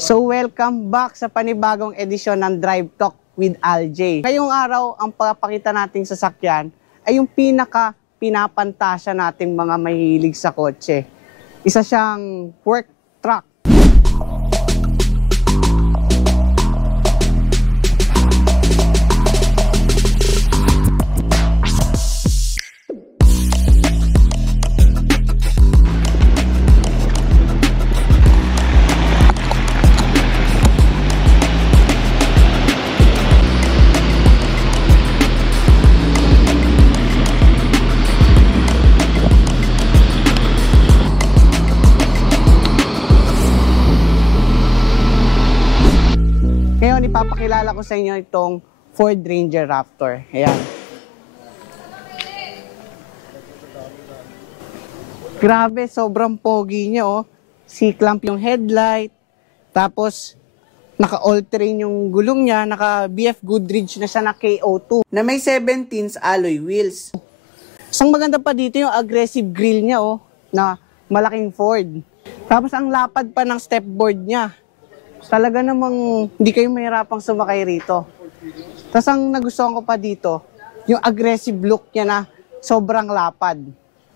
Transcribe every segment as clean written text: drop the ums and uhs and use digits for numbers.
So welcome back sa panibagong edisyon ng Drive Talk with Aljay. Ngayong araw, ang papakita nating sasakyan ay yung pinapantasya nating mga mahilig sa kotse. Isa siyang work truck. Ngayon, ipapakilala ko sa inyo itong Ford Ranger Raptor. Ayan. Grabe, sobrang pogi niya, oh. C-clamp yung headlight. Tapos, naka-all-terrain yung gulong niya. Naka-BF Goodrich na siya na KO2. Na may 17s alloy wheels. Isang maganda pa dito yung aggressive grille niya, oh. Na malaking Ford. Tapos, ang lapad pa ng stepboard niya. Talaga namang hindi kayo mahirapang sumakay rito. Tapos ang nagustuhan ko pa dito, yung aggressive look niya na sobrang lapad.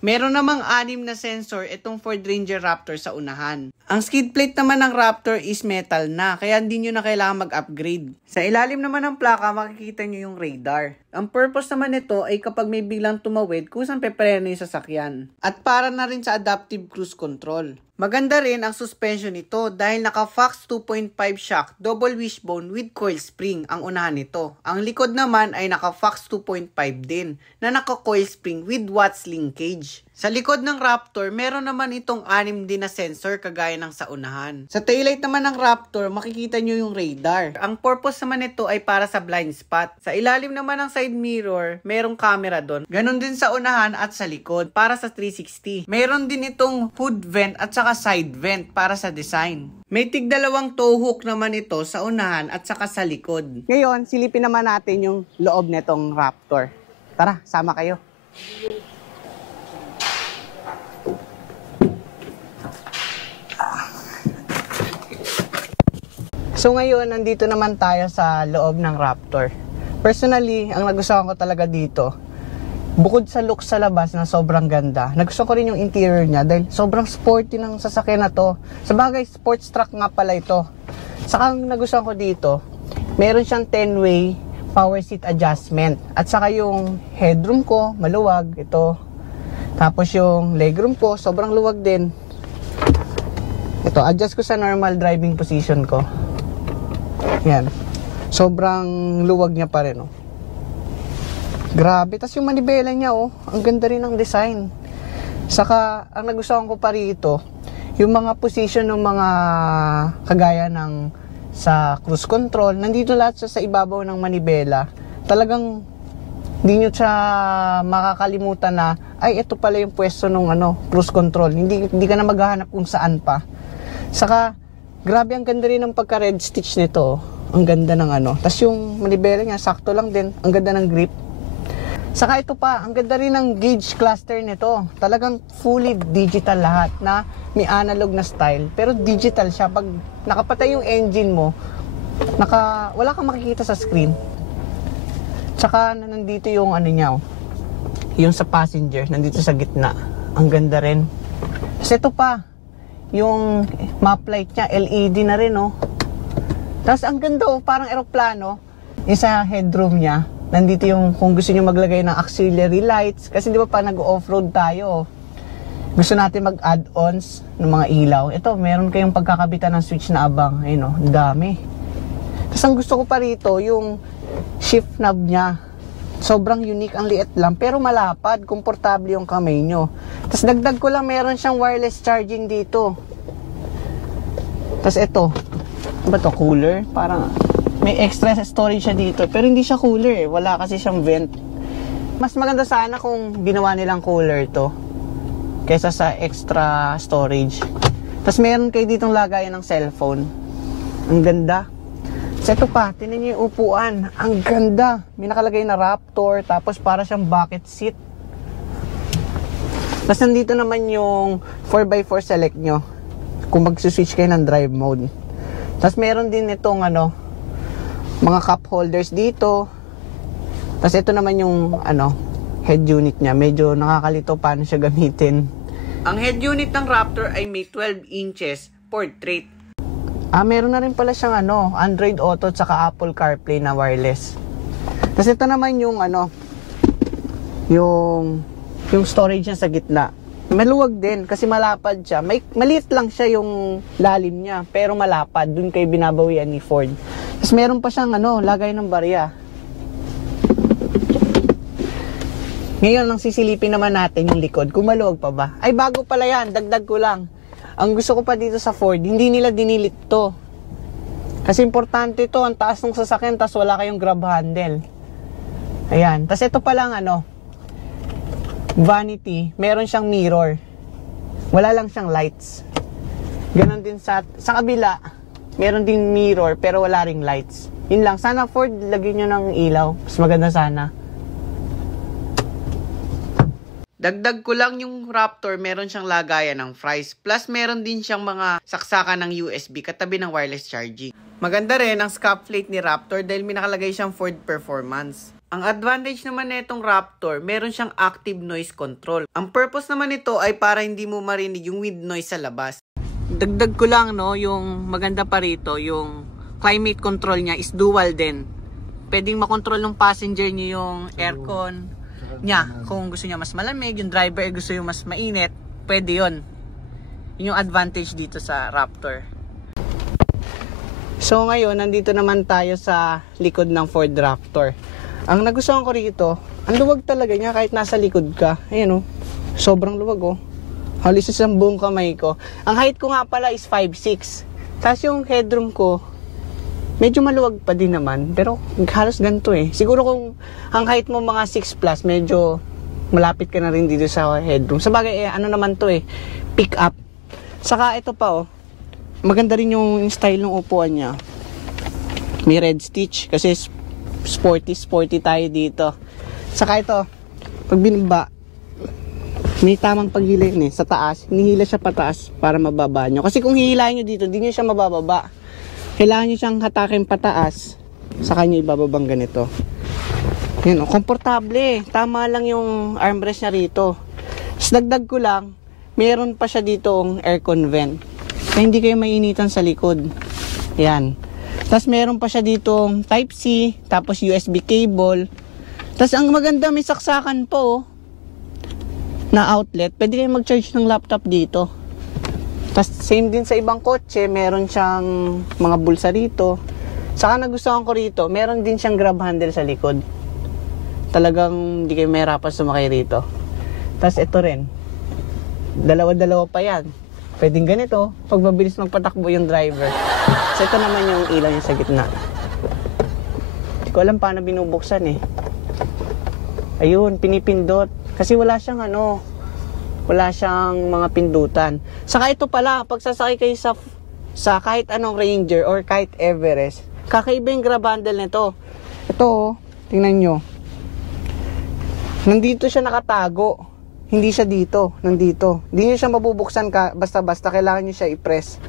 Meron namang 6 na sensor itong Ford Ranger Raptor sa unahan. Ang skid plate naman ng Raptor is metal na, kaya hindi nyo na kailangan mag-upgrade. Sa ilalim naman ng plaka, makikita nyo yung radar. Ang purpose naman nito ay kapag may biglang tumawid, kusang pepreno yung sasakyan. At para na rin sa adaptive cruise control. Maganda rin ang suspension nito dahil naka-Fox 2.5 shock double wishbone with coil spring ang unahan nito. Ang likod naman ay naka-Fox 2.5 din na naka-coil spring with Watts linkage. Sa likod ng Raptor, meron naman itong 6 din na sensor kagaya ng sa unahan. Sa taillight naman ng Raptor, makikita nyo yung radar. Ang purpose naman nito ay para sa blind spot. Sa ilalim naman ng side mirror, merong camera doon. Ganon din sa unahan at sa likod para sa 360. Meron din itong hood vent at saka side vent para sa design. May tig-2 tow hook naman ito sa unahan at saka sa likod. Ngayon, silipin naman natin yung loob nitong Raptor. Tara, sama kayo. So ngayon, nandito naman tayo sa loob ng Raptor. Personally, ang nagustuhan ko talaga dito, bukod sa look sa labas na sobrang ganda, nagustuhan ko rin yung interior niya dahil sobrang sporty ng sasakyan na to. Sabagay, sports truck nga pala ito. Saka ang nagustuhan ko dito, meron siyang 10-way power seat adjustment. At saka yung headroom ko, maluwag, ito. Tapos yung legroom ko, sobrang luwag din. Ito, adjust ko sa normal driving position ko. Yan. Sobrang luwag niya pa rin, oh. Grabe. Tapos yung manibela niya, oh. Ang ganda rin ng design. Saka, ang nagustuhan ko pa rito, yung mga position ng mga kagaya ng sa cruise control, nandito lahat siya sa ibabaw ng manibela. Talagang hindi nyo siya makakalimutan na, ay, ito pala yung pwesto ng cruise control. Hindi ka na maghahanap kung saan pa. Saka, grabe ang ganda rin ng pagka-red stitch nito. Ang ganda ng Tapos yung manibela niya, sakto lang din. Ang ganda ng grip. Saka ito pa, ang ganda rin ng gauge cluster nito. Talagang fully digital lahat na may analog na style. Pero digital siya. Pag nakapatay yung engine mo, wala kang makikita sa screen. Saka nandito yung niya, yung sa passenger, nandito sa gitna. Ang ganda rin. Tapos ito pa, yung map light niya, LED na rin, oh. Tapos ang ganda, oh, parang eroplano. Yung sa headroom niya, nandito yung kung gusto niyo maglagay ng auxiliary lights. Kasi di ba pa nag-off-road tayo, gusto natin mag-add-ons ng mga ilaw. Ito, meron kayong pagkakabitan ng switch na abang. Ayun, oh, ang dami. Tapos ang gusto ko pa rito, yung shift knob niya. Sobrang unique, ang liit lang, pero malapad, komportable yung kamay nyo. Tapos dagdag ko lang, meron siyang wireless charging dito. Tapos ito, ba to, cooler? Parang may extra storage siya dito, pero hindi siya cooler, wala kasi siyang vent. Mas maganda sana kung ginawa nilang cooler to kaysa sa extra storage. Tapos meron kayo ditong lagayan ng cellphone. Ang ganda. So ito pa, tinan niyo yung upuan. Ang ganda. May nakalagay na Raptor, tapos para siyang bucket seat. Tapos nandito naman yung 4x4 select nyo kung mag-switch kayo ng drive mode. Tapos meron din itong mga cup holders dito. Tapos ito naman yung head unit niya. Medyo nakakalito paano siya gamitin. Ang head unit ng Raptor ay may 12 inches portrait. Meron na rin pala siyang Android Auto at saka Apple CarPlay na wireless. Tapos ito naman yung yung storage niya sa gitna. Maluwag din kasi malapad siya. Maliit lang siya yung lalim niya, pero malapad. Dun kayo binabawian ni Ford. Tapos meron pa siyang lagay ng barya. Ngayon lang sisilipin naman natin yung likod kung maluwag pa ba. Ay, bago pala yan, dagdag ko lang. Ang gusto ko pa dito sa Ford, hindi nila dinilit to. Kasi importante to, ang taas ng sasakyan, tapos wala kayong grab handle. Ayan, tapos ito pa lang vanity, meron siyang mirror. Wala lang siyang lights. Ganon din sa kabila, meron din mirror pero wala ring lights. Yun lang, sana Ford, lagyan nyo ng ilaw. Mas maganda sana. Dagdag ko lang yung Raptor, meron siyang lagayan ng fries. Plus meron din siyang mga saksakan ng USB katabi ng wireless charging. Maganda rin ang scuff plate ni Raptor dahil may nakalagay siyang Ford Performance. Ang advantage naman nitong Raptor, meron siyang active noise control. Ang purpose naman nito ay para hindi mo marinig yung wind noise sa labas. Dagdag ko lang yung maganda pa rito, yung climate control niya is dual din. Pwedeng makontrol ng passenger niyo yung aircon niya. Kung gusto niya mas malamig, yung driver gusto yung mas mainit, pwede yun. Yun yung advantage dito sa Raptor. So ngayon, nandito naman tayo sa likod ng Ford Raptor. Ang nagustuhan ko rito, ang luwag talaga niya kahit nasa likod ka. Ayan sobrang luwag Halos isang buong kamay ko. Ang height ko nga pala is 5'6". Tapos yung headroom ko, medyo maluwag pa din naman. Pero halos ganito Siguro kung ang height mo mga 6+, medyo malapit ka na rin dito sa headroom. Sabagay, naman to pick up. Saka ito pa maganda rin yung style ng upuan niya. May red stitch kasi sporty tayo dito. Saka ito, pag binaba, may tamang paghila yun sa taas. Hinihila siya pataas para mababa nyo. Kasi kung hihilahin nyo dito, di nyo siya mabababa. Kailangan nyo siyang hatakin pataas, saka nyo ibababang ganito. Yan komportable. Tama lang yung armrest niya rito. Tapos dagdag ko lang, meron pa siya ditong aircon vent. Kaya hindi kayo mainitan sa likod. Yan. Tapos meron pa siya ditong Type-C, tapos USB cable. Tapos ang maganda, may saksakan po na outlet. Pwede kayo mag-charge ng laptop dito. Tapos same din sa ibang kotse, meron siyang mga bulsa rito. Saka nagustuhan ko rito, meron din siyang grab handle sa likod. Talagang hindi kayo mahirapan sumakay rito. Tapos ito rin, dalawa-dalawa pa yan. Pwedeng ganito, pag mabilis magpatakbo yung driver. So ito naman yung ilaw niya sa gitna. Hindi ko alam paano binubuksan Ayun, pinipindot. Kasi wala siyang wala siyang mga pindutan. Saka ito pala, pag sasakay kayo sa kahit anong Ranger or kahit Everest, kakaiba yung grab handle nito. Ito tingnan nyo. Nandito siya nakatago. Hindi siya dito, nandito. Hindi nyo siya mabubuksan basta-basta. Kailangan nyo siya i-press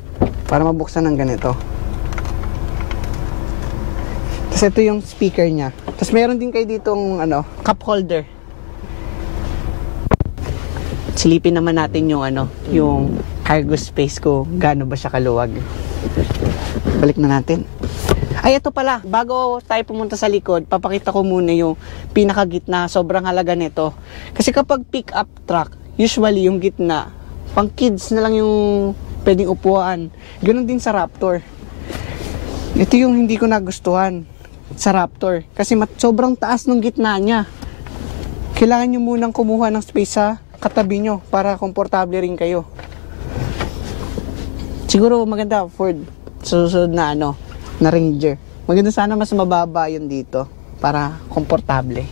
para mabuksan ng ganito. Tapos ito yung speaker niya. Tapos meron din kayo ditong cup holder. Silipin naman natin yung yung cargo space ko. Gaano ba siya kaluwag. Balik na natin. Ay, ito pala. Bago tayo pumunta sa likod, papakita ko muna yung pinakagitna. Sobrang halaga nito. Kasi kapag pick-up truck, usually yung gitna, pang kids na lang yung pwedeng upuan. Ganon din sa Raptor. Ito yung hindi ko nagustuhan sa Raptor. Kasi sobrang taas ng gitna niya. Kailangan nyo munang kumuha ng space sa katabi nyo para komportable rin kayo. Siguro maganda Ford susunod na na Ranger. Maganda sana mas mababa yun dito para komportable.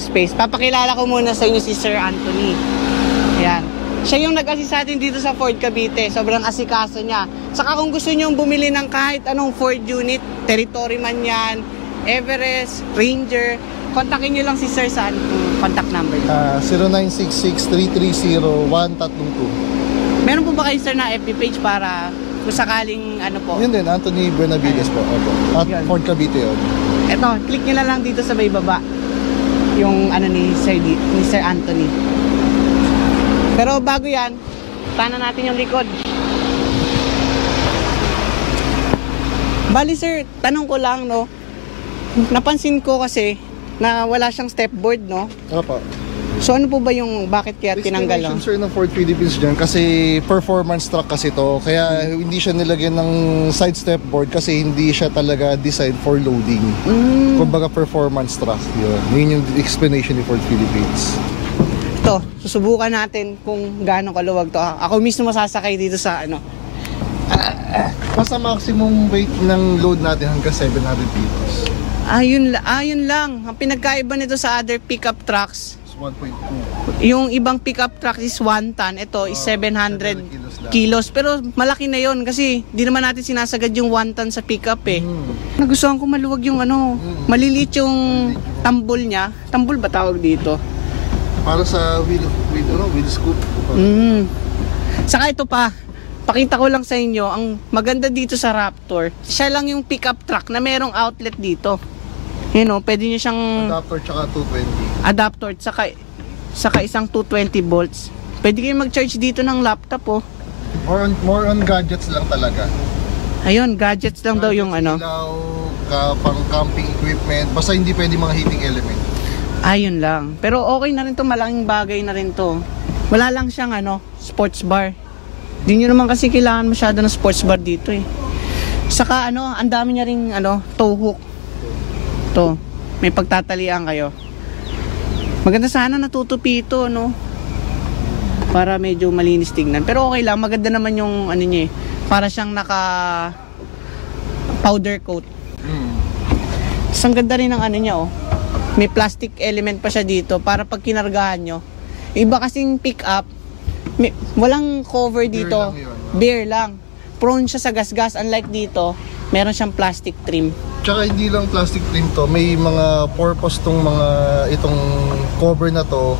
space. Papakilala ko muna sa inyo si Sir Anthony. Ayan. Siya yung nag-assist sa atin dito sa Ford Cavite. Sobrang asikaso niya. Saka kung gusto nyo bumili ng kahit anong Ford unit, Territory man yan, Everest, Ranger, kontakin nyo lang si Sir sa contact number. 0966-330-132. Meron po ba kayo, Sir, na FB page para kung sakaling ano po? Yun din, Anthony Buenavides po. Opo. At Yun. Ford Cavite yun. Eto, click nyo na lang dito sa may baba. Yung ano ni Sir Anthony. Pero bago yan, tanan natin yung likod. Bali sir, tanong ko lang no. Napansin ko kasi na wala siyang step board no. Opo. So ano po ba yung bakit kaya tinanggal no? Explanation sir ng Ford Philippines dyan kasi performance truck kasi to. Kaya hindi siya nilagyan ng side step board kasi hindi siya talaga designed for loading. Kumbaga performance truck yun. Yun yung explanation ni Ford Philippines. Ito, susubukan natin kung gaano kaluwag to. Ako mismo sasakay dito sa ano. Basta maximum weight ng load natin hanggang 700 kilos. Ayun lang. Ang pinagkaiba nito sa other pickup trucks, 1.2. yung ibang pickup truck is 1 ton, ito is 700 kilos. Pero malaki na yon kasi di naman natin sinasagad yung 1 ton sa pickup eh. Nagustuhan ko maluwag yung ano, maliliit yung tambol niya. Tambol ba tawag dito? Para sa wheel scoop. Saka ito pa, pakita ko lang sa inyo, ang maganda dito sa Raptor, siya lang yung pickup truck na merong outlet dito. You know, pwede nyo siyang Adapter tsaka 220. adapter saka isang 220 volts. Pwede kayo mag-charge dito ng laptop oh. More on gadgets lang talaga. Ayun, gadgets lang daw yung ano. Ilaw, pang camping equipment, basta hindi pwede mga heating element. Ayun lang. Pero okay na rin to, malaking bagay na rin to. Wala lang siyang ano, sports bar. Hindi nyo naman kasi kailangan masyado ng sports bar dito eh. Saka ano, ang dami niya ring ano, tow hook. To, may pagtatalian kayo. Maganda sana natutupi ito, no? Para medyo malinis tignan. Pero okay lang, maganda naman yung ano niya eh. Para siyang naka powder coat. Tapos ang ganda rin ng ano niya oh. May plastic element pa siya dito para pag kinargahan nyo. Iba kasing pick up, walang cover dito. Bare lang. Prone siya sa gasgas. Unlike dito, meron siyang plastic trim. Tsaka hindi lang plastic trim to, may mga purpose tong mga itong cover na to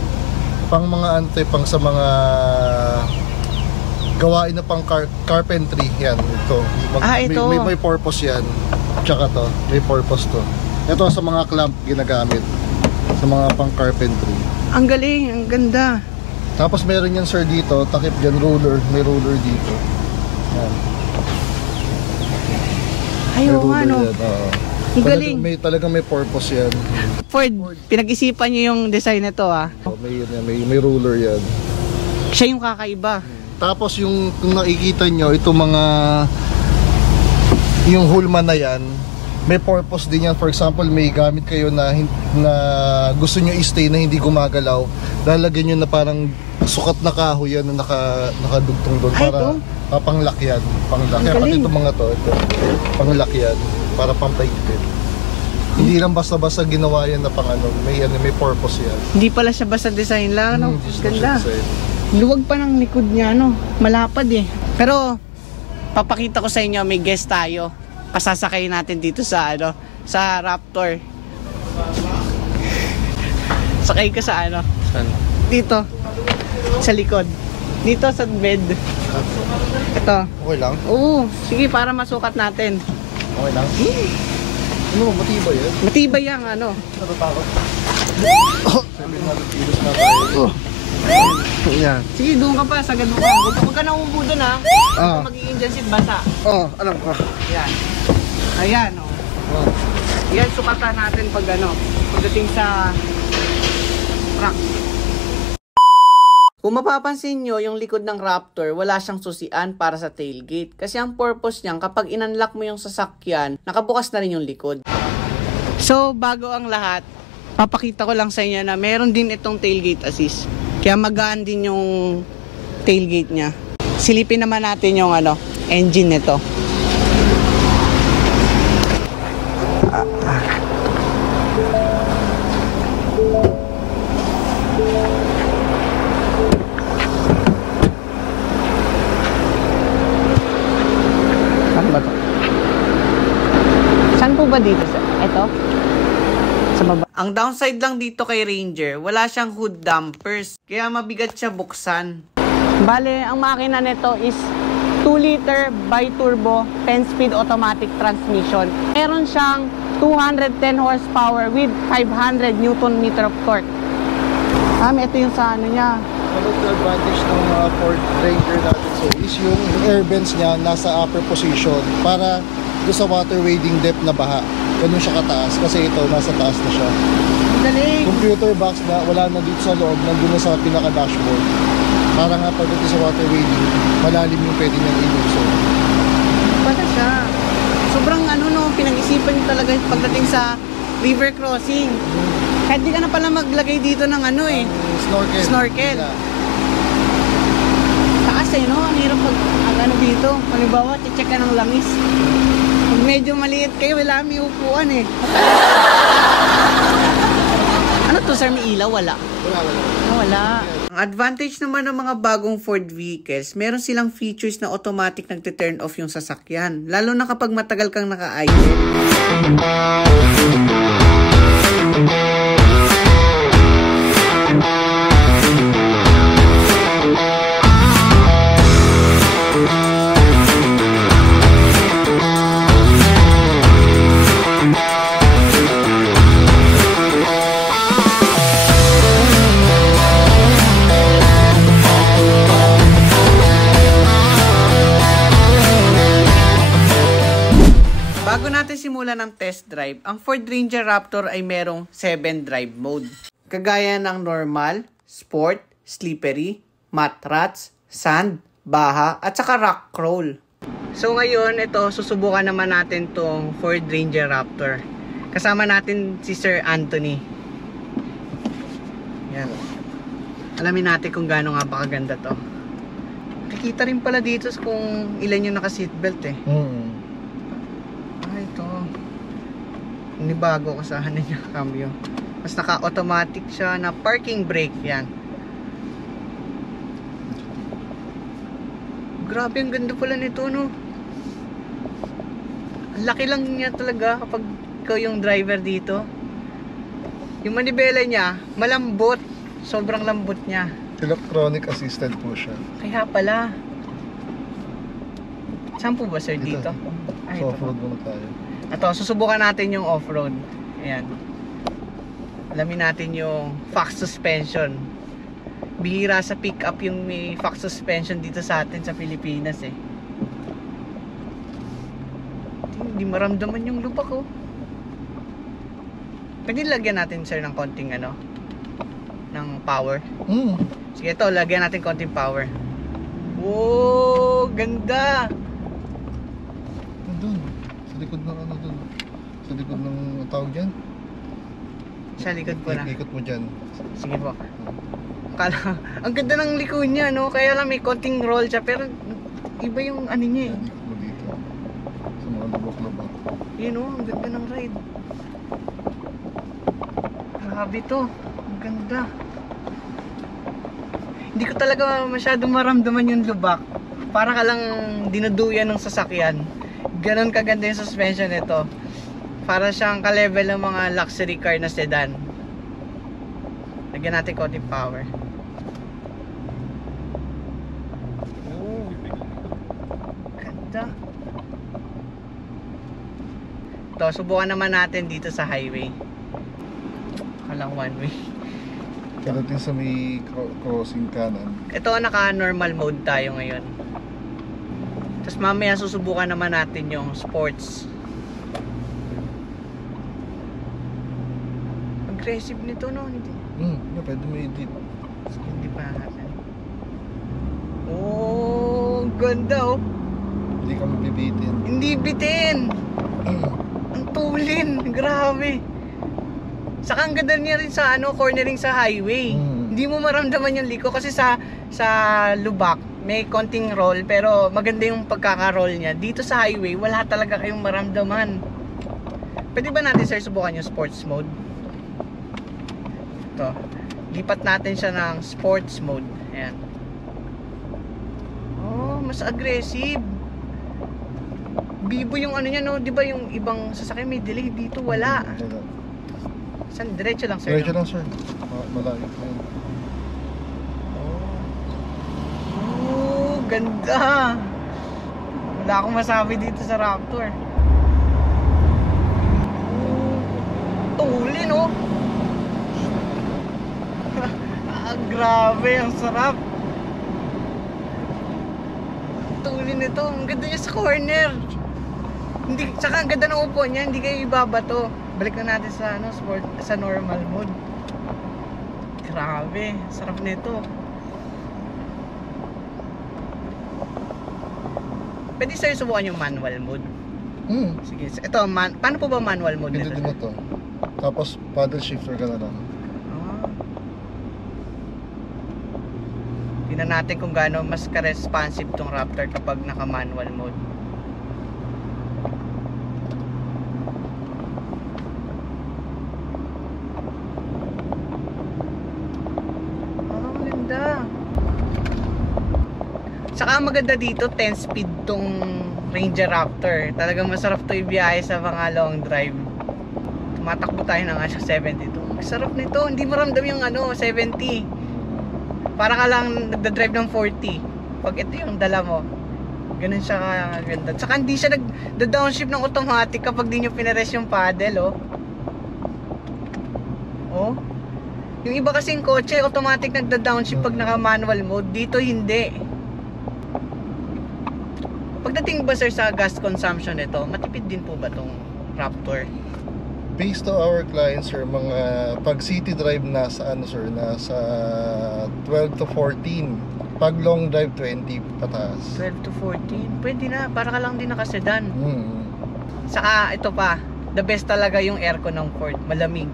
pang mga pang sa mga gawain na pang carpentry yan ito. Ito. May purpose yan. Tsaka to, may purpose to. Ito sa mga clamp ginagamit sa mga pang carpentry. Ang galing, ang ganda. Tapos meron yan sir dito, takip dyan roller, may roller dito. Yan. Ayaw nga no. Ang galing. Talagang may purpose yan. Ford, pinag-isipan nyo yung design nito ah. May roller yan. Siya yung kakaiba. Tapos yung kung nakikita nyo, ito mga yung Hulman na yan, may purpose din yan. For example, may gamit kayo na gusto nyo i-stay na hindi gumagalaw, lalagyan nyo na parang sukat na kahoy yan na nakadugtong doon para panglakyan. Kaya pati ito mga to, panglakyan para pampaigpit. Hindi lang basta-basta ginawa yan na pang ano, may purpose yan. Hindi pala siya basta design lang, no? Ganda. Luwag pa ng likod niya, no? Malapad eh. Pero papakita ko sa inyo, may guest tayo. Pasasakay natin dito sa ano, sa Raptor. Sakay ka sa ano? Saan? Dito. Sa likod. Dito sa bed. Ito. Okay lang? Oo, sige para masukat natin. Okay lang? Ano, matibay yan? Matibay yan, ano? Natatakot. 700 kilos na tayo. Yan. Sige, doon ka pa, sagad mo ka. Huwag ka na umupo doon ha. Huwag ka magiging dyan sit basa. Alam ko. Ayan. Ayan, oh. Yan, sukatan natin pag ano, pagdating sa truck. Kung mapapansin nyo, yung likod ng Raptor, wala siyang susian para sa tailgate. Kasi ang purpose niyan, kapag in-unlock mo yung sasakyan, nakabukas na rin yung likod. So, bago ang lahat, papakita ko lang sa inyo na meron din itong tailgate assist. Kaya magaan din yung tailgate niya. Silipin naman natin yung ano, engine nito. ba dito sa ito? Sa baba. Ang downside lang dito kay Ranger, wala siyang hood dampers. Kaya mabigat siya buksan. Bale, ang makina nito is 2-liter bi-turbo 10-speed automatic transmission. Meron siyang 210 horsepower with 500 Newton meter of torque. Ito yung sa ano niya. One of the advantage ng Ford Ranger natin is yung air vents niya nasa upper position para doon sa water wading depth na baha. Ganun siya kataas kasi ito nasa taas na siya. Galing! Computer box na wala na dito sa loob, nandun na sa pinaka-dashboard. Para nga pagdating sa water wading, malalim yung pwede niyang ilusong. Pala siya. Sobrang pinag-isipan niyo talaga pagdating sa river crossing. Kahit di ka na pala maglagay dito ng Snorkel. Snorkel. Taas ang hirap dito. Halimbawa, check ka ng langis. Pag medyo maliit kayo, wala may upuan Ano to sir, may ilaw? Wala. Wala. Ang advantage naman ng mga bagong Ford vehicles, meron silang features na automatic nagte-turn off yung sasakyan. Lalo na kapag matagal kang naka-idle. Bago natin simulan ng test drive, ang Ford Ranger Raptor ay merong 7 drive mode. Kagaya ng normal, sport, slippery, matte ruts, sand, baha, at saka rock crawl. So ngayon, susubukan naman natin tong Ford Ranger Raptor. Kasama natin si Sir Anthony. Yan. Alamin natin kung gaano nga ba kaganda to. Nakikita rin pala dito kung ilan yung naka-seatbelt Ito. Hindi bago ko sa niya cambio. Mas naka-automatic siya na parking brake yan. Grabe, ang ganda pala nito, no? Ang laki lang niya talaga kapag ikaw yung driver dito. Yung manibela niya, malambot. Sobrang lambot niya. Electronic assistant po siya. Kaya pala. Saan po ba sir dito? So off-road muna tayo. Ito, susubukan natin yung off-road. Ayan. Alamin natin yung fox suspension. Bihira sa pick-up yung may fox suspension dito sa atin sa Pilipinas Hindi maramdaman yung lubak Pwede lagyan natin sir ng konting ng power. Sige, ito lagyan natin konting power. Wow, ganda. Doon. Sa likod ng doon. Sa likod ng tawag dyan. Sa likod po na. Ikot mo dyan. Sige po. Ang ganda ng liko niya, no? Kaya lang may konting roll siya, pero iba yung niya Ikot mo dito. Sa mga lubak-lubak. Ang ganda ng ride. Grabe to. Ang ganda. Hindi ko talaga masyadong maramdaman yung lubak. Para ka lang dinuduyan ng sasakyan. Ganon kaganda yung suspension nito. Para siyang ka-level ng mga luxury car na sedan. Lagyan natin konting power. Ganda. Ito, subukan naman natin dito sa highway. Walang one way. Karating sa may crossing kanan. Ito, naka-normal mode tayo ngayon. Tapos mamaya susubukan naman natin yung sports. Aggressive nito, no? Pwede may dip. Hindi pa natin. Oh, ganda Hindi ka mabibitin. Hindi bitin. Ang tulin, grabe. Saka ang ganda niya rin sa cornering sa highway. Hindi mo maramdaman yung liko kasi sa lubak may konting roll, pero maganda yung pagkaka-roll niya. Dito sa highway, wala talaga kayong maramdaman. Pwede ba natin sir subukan yung sports mode? Ito. Lipat natin siya ng sports mode. Ayan. Oh, mas aggressive. Bibo yung ano niya, no? Di ba yung ibang sasakyan may delay? Dito wala. Wala. Saan? Diretso lang, sir. Diretso no? lang, sir. Malayo pa yun. Oh, ganda. Wala akong masabi dito sa Raptor. Tulin, oh. Grabe, ang sarap. Tulin nito. Ang ganda niya sa corner. Hindi, saka ang ganda ng upo niya, hindi kayo ibabato. Balik na natin sa ano, sport, sa normal mode. Grabe, sarap nito. Pwede sa'yo subukan yung manual mode. Sige, ito, paano po ba manual mode nito? Pindutin mo to. Tapos paddle shifter ka na lang. Tingnan natin kung gaano mas ka-responsive tong Raptor kapag naka-manual mode. Ang ganda. Saka ang maganda dito, 10 speed tong Ranger Raptor. Talagang masarap to ibiyahe sa mga long drive. Tumatakbo tayo ng 72. Sarap nito, hindi mo ramdam yung 70. Para ka lang nagda-drive ng 40. Pag ito yung dala mo, ganun siya kaganda. Saka hindi siya nagda-downshift ng automatic kapag di nyo pinares yung paddle, oh. Oh. Yung iba kasing kotse, automatic nagda-downshift pag naka-manual mode. Dito hindi. Pagdating ba, sir, sa gas consumption nito, matipid din po ba tong Raptor? Based to our clients, sir, mga pag city drive nasa sir, nasa 12 to 14. Pag long drive 20 pataas. 12 to 14. Pwede na, para ka lang din nakasedan. Saka ito pa, the best talaga yung aircon ng Ford, malamig.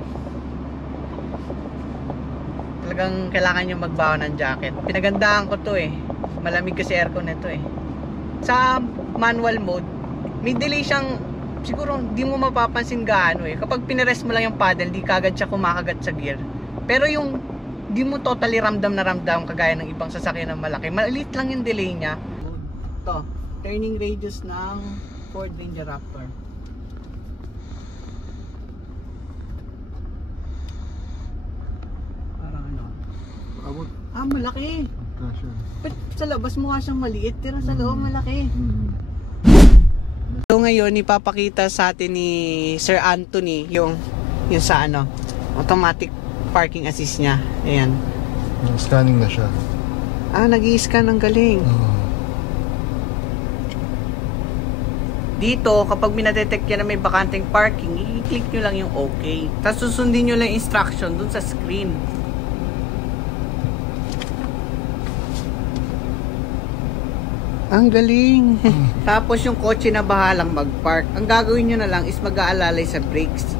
Talagang kailangan nyo magbaon ng jacket. Pinagandaan ko to eh. Malamig kasi aircon nito eh. Sa manual mode, may delay siyang, siguro hindi mo mapapansin gaano eh. Kapag pinares mo lang yung paddle, di kagad siya kumakagat sa gear. Pero yung di mo totally ramdam na ramdam kagaya ng ibang sasakyan na malaki. Maliit lang yung delay niya. Ito, turning radius ng Ford Ranger Raptor. Parang ano? Abot. Malaki. Kasha. But sa labas mukha siyang maliit, pero sa loob malaki. So ngayon ipapakita sa atin ni Sir Anthony yung sa automatic parking assist niya. Ayan. Scanning na siya. Nag-i-scan, ang galing. Dito kapag minadetect niya na may bakanteng parking, i-click nyo lang yung okay. Tapos susundin nyo lang yung instruction dun sa screen. Ang galing. Tapos yung kotse na bahalang mag-park. Ang gagawin nyo na lang is mag-aalalay sa brakes.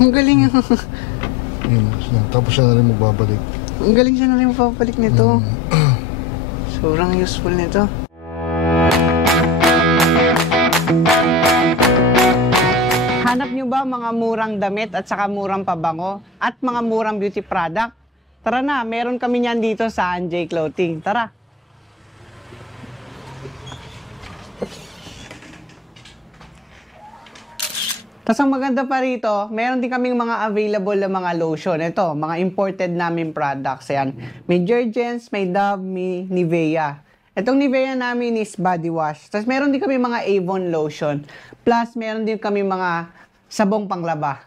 Ang galing. Tapos siya na rin magbabalik. Ang galing siya na rin mapapalik nito. Sobrang useful nito. Hanap nyo ba mga murang damit at saka murang pabango at mga murang beauty product? Tara na, meron kami niyan dito sa Anjay Clothing. Tara! Tapos ang maganda pa rito, meron din kaming mga available na mga lotion. Ito, mga imported namin products. Ayan. May Jergens, may Dove, may Nivea. Itong Nivea namin is body wash. Tapos meron din kami mga Avon lotion. Plus, meron din kami mga sabong panglaba.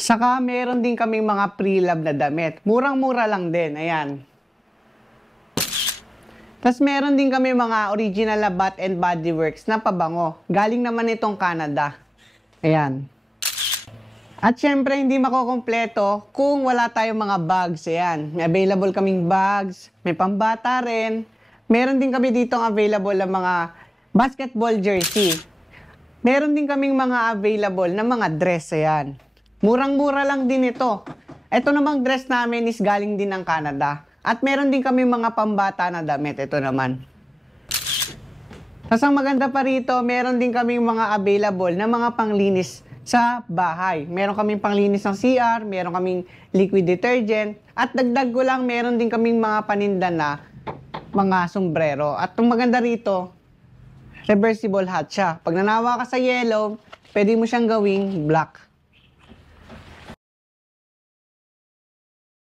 Saka meron din kaming mga pre-love na damit. Murang-mura lang din. Ayan. Tapos meron din kami mga original na Bath and Body Works na pabango. Galing naman itong Canada. Ayan. At syempre, hindi makukumpleto kung wala tayong mga bags. Ayan. May available kaming bags. May pambata rin. Meron din kami dito available na mga basketball jersey. Meron din kaming mga available na mga dress. Ayan. Murang-mura lang din ito. Ito namang dress namin is galing din ng Canada. At meron din kami mga pambata na damit. Ito naman. Tapos ang maganda pa rito, meron din kaming mga available na mga panglinis sa bahay. Meron kaming panglinis ng CR, meron kaming liquid detergent, at dagdag ko lang, meron din kaming mga paninda na mga sombrero. At ang maganda rito, reversible hat siya. Pag nanawa ka sa yellow, pwede mo siyang gawing black.